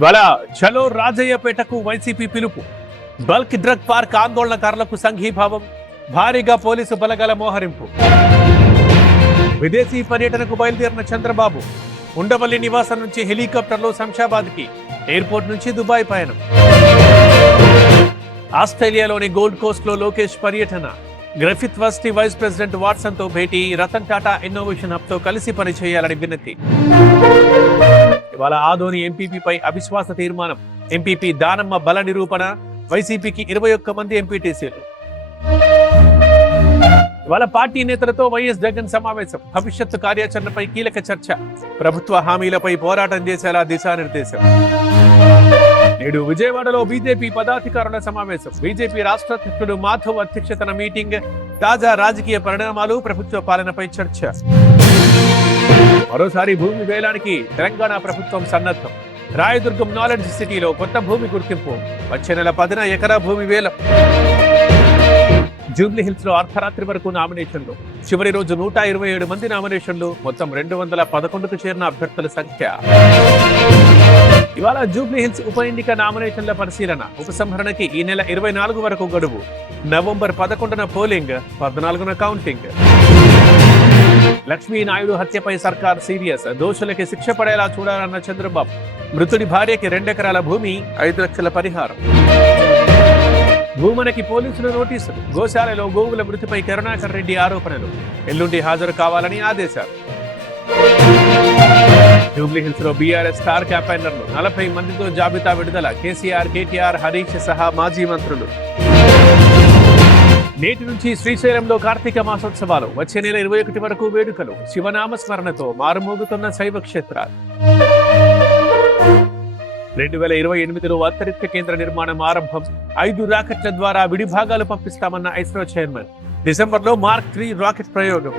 ఇవాళ చలో రాజయ్యపేటకు వైసీపీ పిలుపు. బల్క్ డ్రగ్ పార్క్ ఆందోళనకారులకు సంఘీభావం. భారీగా పోలీసు బలగాల మోహరింపు. విదేశీ పర్యటనకు బయలుదేరిన చంద్రబాబు ఉండవల్లి నివాసం నుంచి హెలికాప్టర్లో శంషాబాద్కి, ఎయిర్పోర్ట్ నుంచి దుబాయ్ పయనం. ఆస్ట్రేలియాలోని గోల్డ్ కోస్ట్ లో లోకేష్ పర్యటన. Griffith varsity vice president Watson తో భేటీ. రతన్ టాటా ఇన్నోవేషన్ హబ్ తో కలిసి పనిచేయాలని వినతి. ఇవాళ ఆదోని ఎంపీపీపై అవిశ్వాస తీర్మానం. ఎంపీపీ దానమ్మ బల నిరూపణ. వైసీపీకి 21 మంది ఎంపీటీసీలు. ఇవాళ పార్టీ నేతలతో వైఎస్ జగన్ సమావేశం. భవిష్యత్తు కార్యాచరణపై కీలక చర్చ. ప్రభుత్వ హామీలపై పోరాటం చేసేలా దిశానిర్దేశం. నేడు విజయవాడలో బీజేపీ పదాధికారుల సమావేశం. బీజేపీ రాష్ట్ర అధ్యక్షుడు మాధవ్ అధ్యక్షతన మీటింగ్. తాజా రాజకీయ పరిణామాలు, ప్రభుత్వ పాలనపై చర్చ. మరోసారి భూమి వేలానికి తెలంగాణ ప్రభుత్వం సన్నద్ధం. రాయదుర్గం నాలెడ్జ్ సిటీలో కొత్త భూమి గుర్తింపు. వచ్చే నెల 10న ఎకరా భూమి వేలం. జూబ్లీ హిల్స్ లో అర్ధరాత్రి వరకు నామినేషన్లు. చివరి రోజు 127 మంది నామినేషన్లు. మొత్తం 211కు చేరిన అభ్యర్థుల సంఖ్య. ఇవాళ జూబ్లీ హిల్స్ ఉప ఎన్నిక నామినేషన్ల పరిశీలన. ఉపసంహరణకి ఈ నెల 24 వరకు గడువు. నవంబర్ 11న పోలింగ్, 14న కౌంటింగ్. లక్ష్మీనాయుడు హత్యపై సర్కార్ సీరియస్. దోషులకి శిక్ష పడేలా చూడాలన్న చంద్రబాబు. మృతుడి భార్యకి 2 ఎకరాల భూమి, 5 లక్షల పరిహారం. భూమనకి పోలీసులు నోటీసులు. గోశాలలో గోవుల మృతిపై కరుణాకర్ రెడ్డి ఆరోపణలు. ఎల్లుండి హాజరు కావాలని ఆదేశాలు. జూబ్లీ హిల్స్ లో బీఆర్ఎస్ స్టార్ క్యాంపైనర్లు. 40 మందితో జాబితా విడుదల. కేసీఆర్, కేటీఆర్, హరీష్ సహా మాజీ మంత్రులు. నేటి నుంచి శ్రీశైలంలో కార్తీక మాసోత్సవాలు. వచ్చే నెల 21 వరకు వేడుకలు. శివనామ స్మరణతో మారుమోగుతున్న శైవ క్షేత్రాలు. 2028లో అంతరిక్ష కేంద్ర నిర్మాణం ఆరంభం. 5 రాకెట్ల ద్వారా విడిభాగాలు పంపిస్తామన్న ఇస్రో చైర్మన్. డిసెంబర్లో మార్క్ 3 రాకెట్ ప్రయోగం.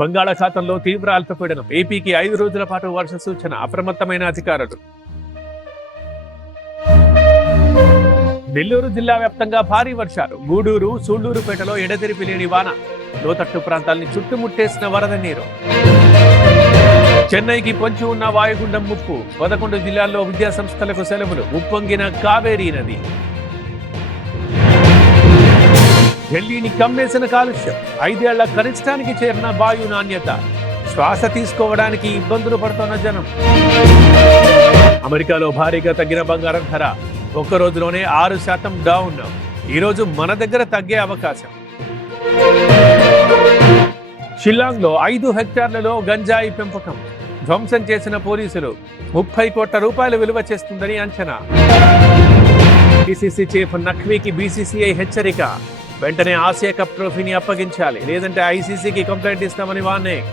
బంగాళాఖాతంలో తీవ్ర అల్పపీడనం. ఏపీకి 5 రోజుల పాటు వర్ష సూచన. అప్రమత్తమైన అధికారులు. నెల్లూరు జిల్లా వ్యాప్తంగా భారీ వర్షాలు. గూడూరు, సూళ్లూరుపేటలో ఎడతెరిపి లేని వాన. లోతట్టు ప్రాంతాల్ని చుట్టుముట్టేసిన వరద నీరు. చెన్నైకి పొంచి ఉన్న వాయుగుండం ముప్పు. 11 జిల్లాల్లో విద్యా సంస్థలకు సెలవులు. ఉప్పొంగిన కావేరీ నది. ఢిల్లీని కమ్మేసిన కాలుష్యం. 5 ఏళ్ల కనిష్టానికి చేరిన వాయు నాణ్యత. శ్వాస తీసుకోవడానికి ఇబ్బందులు పడుతున్న జనం. అమెరికాలో భారీగా తగ్గిన బంగారం ధర. ఒక్క రోజులోనే 6% డౌన్. ఈ రోజు మన దగ్గర తగ్గే అవకాశం. షిల్లాంగ్ లో 5 హెక్టార్లలో గంజాయి పెంపకం. ధ్వంసం చేసిన పోలీసులు. 30 కోట్ల రూపాయలు విలువ చేస్తుందని అంచనా. పిసిసి చీఫ్ నఖ్వీకి బీసీసీఐ హెచ్చరిక. వెంటనే ఆసియా కప్ ట్రోఫీని అప్పగించాలి, లేదంటే ఐసీసీకి కంప్లైంట్ ఇస్తామని వార్నింగ్.